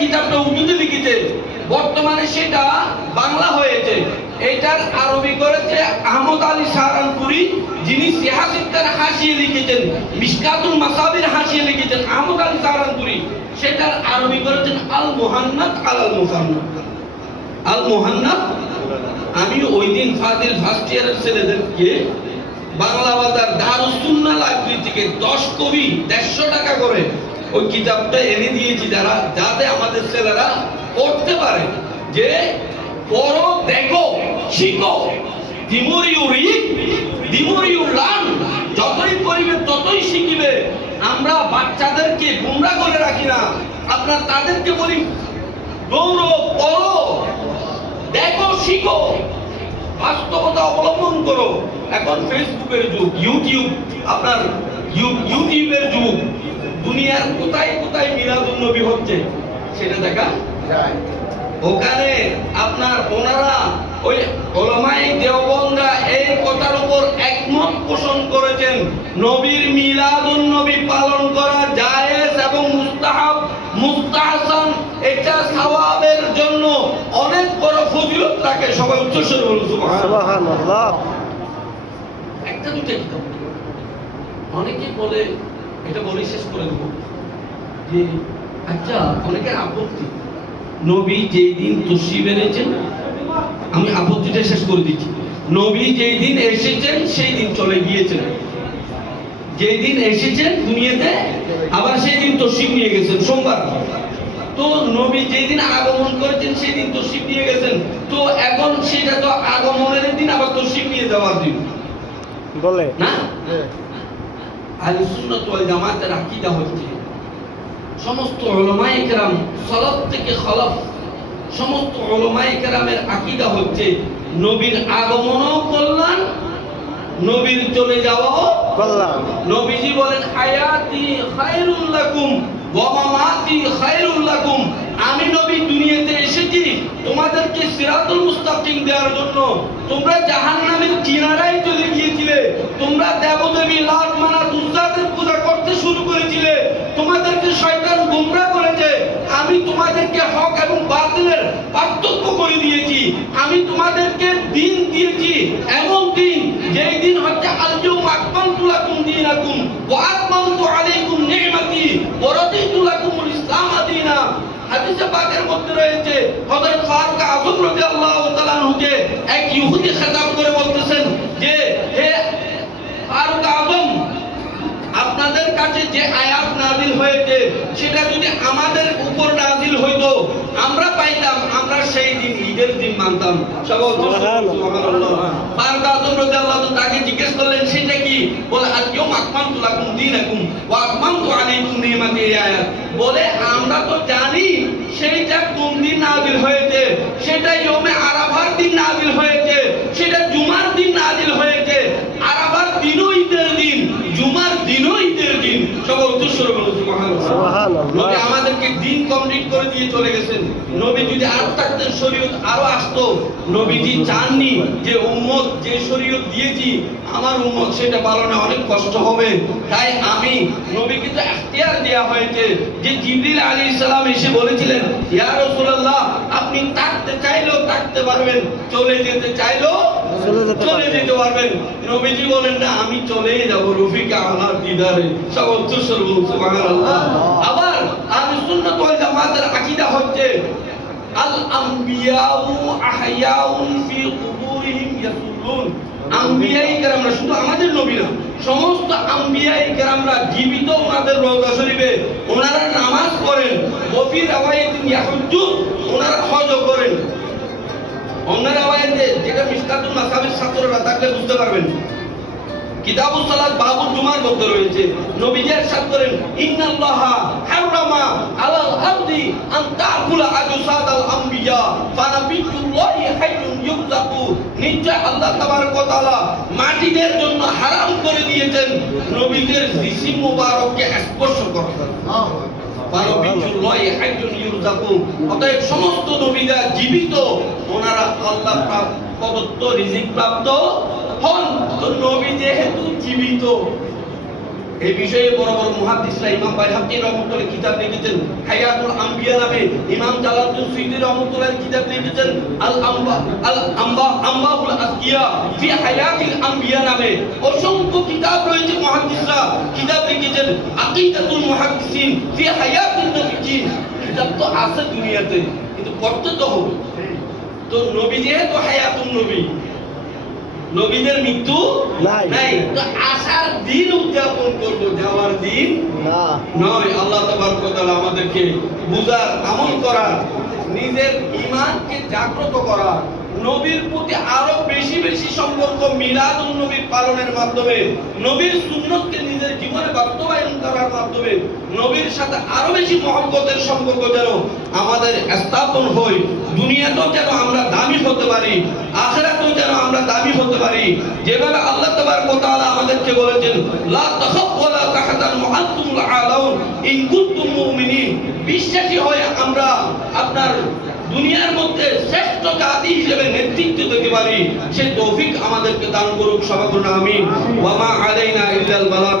কিতাবটা উর্দুতে লিখেছে। বর্তমানে সেটা বাংলা হয়েছে। এটার আরবি করেছে আহমদ আলী সাহারানপুরি, যিনি সিহাসিদ্দার হাসিয়ে লিখেছেন মিসকাতুল মাসাবির হাসিয়ে লিখেছেন আহমদ আলী সাহারানপুরি। সেটার আরবি করেছেন আল মুহান্নাত আল আল মুহান্নাত আল মুহান্নাত? আমি ওই দিন ফাদিল ফার্স্ট ইয়ারের ছেলেদেরকে বাংলা বাজার দারুসুন্না লাইব্রেরি থেকে দশ কবি দেড়শো টাকা করে ওই কিতাবটা এনে দিয়েছি যারা, যাতে আমাদের ছেলেরা পড়তে পারে। যে, পড়ো, দেখো, শিখো। দিমরিউ রিড দিমরিউ লার্ন যতই পড়িবে, ততই শিখিবে। আমরা বাচ্চাদেরকে গুমরা করে রাখি না। আপনার তাদেরকে বলি দৌড়ো পড়ো, দেখো, শিখো। বাস্তবতা অবলম্বন করো। এখন ফেসবুকের যুগ ইউটিউব আপনার ইউ- ইউটিউবের যুগ। দুনিয়ার কোথায় কোথায় মিলাদুন নবী হচ্ছে সেটা দেখা ওখানে আপনার ওনারা ওই ওলামাই দেওবন্দরা এই কথার উপর একমত পোষণ করেছেন নবীর মিলাদুন নবী পালন করা জায়েজ এবং মুস্তাহাব মুস্তাহসান এটা সওয়াবের জন্য অনেক বড় ফজিলত থাকে সবাই উচ্চস্বরে বলুন সুবহানাল্লাহ। সুবহানাল্লাহ। একটা দুটো কিতাব। অনেকে বলে এটা বলে শেষ করে দেব। যে আচ্ছা অনেকের আপত্তি। নবী যেই দিন তুষি বেড়েছেন আমি আপত্তিটা শেষ করে দিচ্ছি। নবী যেই দিন এসেছেন সেই দিন চলে গিয়েছেন। যেই দিন এসেছেন দুনিয়াতে আবার সেই দিন তসিব নিয়ে গেছেন সোমবার। তো নবী যেই দিন আগমন করেছেন সেই দিন তসিব নিয়ে গেছেন। তো এখন সেটা তো আগমনের দিন আবার তসিব নিয়ে যাওয়ার দিন। বলে। না? আহলে সুন্নাত ওয়াল জামাতের আকীদা হচ্ছে, সমস্ত কেরাম সালাফ থেকে খলফ, সমস্ত কেরামের আকীদা হচ্ছে নবীর কল্যাণ, নবীর চলে যাওয়াও বললাম নবীজি বলেন, হায়াতি আমি নবী দুনিয়াতে এসেছি, তোমাদেরকে সিরাতুল মুস্তাকিম দেওয়ার জন্য। তোমরা জাহান্নামের কিনারায় চলে গিয়েছিলে, তোমরা দেবদেবী লাত তোমাদেরকে হক এবং বাতিলের পার্থক্য করে দিয়েছি। আমি তোমাদেরকে দিন দিয়েছি, এমন দিন যেই দিন হচ্ছে আলজুম আকমালতু লাকুম দীনাকুম ওয়া আতমামতু আলাইকুম নি'মাতি ওয়া রাদিতু লাকুমুল ইসলাম দীনা হাদিসে পাকের মধ্যে রয়েছে, হযরত ফারুক আযম রাদিয়াল্লাহু তাআলা আনহুকে এক ইহুদি খেতাব করে বলতেছেন যে, হে ফারুক আযম আপনাদের কাছে যে আয়াত নাজিল হয়েছে সেটা যদি আমাদের উপর নাজিল হইতো আমরা পাইতাম আমরা সেই দিন ঈদের দিন মানতাম। তাকে জিজ্ঞেস করলেন সেটা কি? বলে আল ইয়াউম আকমালতু লাকুম দীনাকুম ওয়া আকমালতু আলাইকুম নি'মাতি আয়াত। বলে আমরা তো জানি সেইটা কোন দিন নাজিল হয়েছে? সেটা ইয়মে আরাফার দিন নাজিল হয়েছে সেটা জুমার দিন নাজিল হয়েছে আরাফার দিনও ঈদের দিন জুমার দিনও ঈদের দিন সব উদ্দেশ্যরে বলুন সুবহানাল্লাহ সুবহানাল্লাহ। নবী আমাদেরকে দিন কমপ্লিট করে দিয়ে চলে গেছেন। নবী যদি আর থাকতেন, শরীয়ত আরও আসতো। নবীজি চাননি যে, উম্মত, যে শরীয়ত দিয়েছি, আমার উম্মত সেটা পালনে অনেক কষ্ট হবে। তাই আমি নবী কিন্তু এখতিয়ার দেয়া হয়েছে যে, জিবরিল আলাইহিস সালাম এসে বলেছিলেন, ইয়া রাসূলুল্লাহ, আপনি থাকতে চাইলেও থাকতে পারবেন, চলে যেতে চাইলেও চলে যেতে চলে পারবেন। নবীজি বলেন না আমি চলেই যাব রফিকা দিদারে। সব বলুন সুবহানাল্লাহ। আবার সুন্নাত ওয়াল জামাতের আকীদা হচ্ছে আল আম্বিয়াউ আহয়াউন ফি কুবুরিহিম ইয়াসুলুন আম্বিয়াই কেরামরা শুধু আমাদের নবী না সমস্ত আম্বিয়াই কেরামরা জীবিত ওনাদের রওজা শরীফে ওনারা নামাজ পড়েন। ওফি রাওয়ায়াতিন ইয়াহুজ্জুন ওনারা হজ করেন। যেটা মিশকাতুল মাসাবির ছাত্ররা থাকলে বুঝতে পারবেন কিতাবুস সালাত বাবুল জুমার মধ্যে রয়েছে নবীজি ارشاد করেন ইন্নাল্লাহা হারামা আলাল আরদি আন তাকুলা আজসাদাল আম্বিয়া ফানাবিয়ুল্লাহি হাইয়ুন ইউযাকু নিশ্চয় আল্লাহ তাবারক ওয়া তাআলা মাটিদের জন্য হারাম করে দিয়েছেন নবীদের জিসিম মুবারককে স্পর্শ করা ফানাবিয়ুল্লাহি হাইয়ুন ইউযাকু অতএব সমস্ত নবীরা জীবিত ওনারা আল্লাহ প্রাপ্ত প্রদত্ত রিজিক প্রাপ্ত হন। তো নবী যেহেতু জীবিত এই বিষয়ে বড় বড় মুহাদ্দিসরা, ইমাম বাইহাকি রহমতুল্লাহ কিতাব লিখেছেন। হায়াতুল আম্বিয়া নামে ইমাম জালালউদ্দিন সুয়ুতি রহমতুল্লাহ কিতাব লিখেছেন। আল আম্বা আল আম্বা আম্বাউল আসকিয়া ফি হায়াতিল আম্বিয়া নামে অসংখ্য কিতাব রয়েছে মুহাদ্দিসরা। কিতাব লিখেছেন, আকিদাতুল মুহাদ্দিসিন ফি হায়াতিন নবীজিন কিতাব তো আছে দুনিয়াতে, কিন্তু পড়তে তো হবে। তো নবী যেহেতু হায়াতুন নবী নবীদের মৃত্যু নাই। নাই। তো আসার দিন উদযাপন করব যাওয়ার দিন না। নয়। আল্লাহ তাবারক তাআলা আমাদেরকে বুঝার আমল করার নিজের ঈমানকে জাগ্রত করা নবীর প্রতি আরও বেশি বেশি সম্পর্ক মিলাদুন নবীর পালনের মাধ্যমে নবীর সুন্নতকে নিজের জীবনে মাধ্যমে নবীর সাথে আরও বেশি মহব্বতের সম্পর্ক যেন আমাদের স্থাপন হয়। দুনিয়াতেও যেন আমরা দামি হতে পারি, আখেরাতেও যেন আমরা দামি হতে পারি। যেভাবে আল্লাহ ওয়া তাআলা আমাদেরকে বলেছেন বিশ্বাসী হয়ে আমরা আপনার দুনিয়ার মধ্যে শ্রেষ্ঠ জাতি হিসেবে নেতৃত্ব দিতে পারি, সেই তৌফিক আমাদেরকে দান করুক সবাই বলুন আমিন। ওয়া আলাইনা ইল্লাল বালাগ।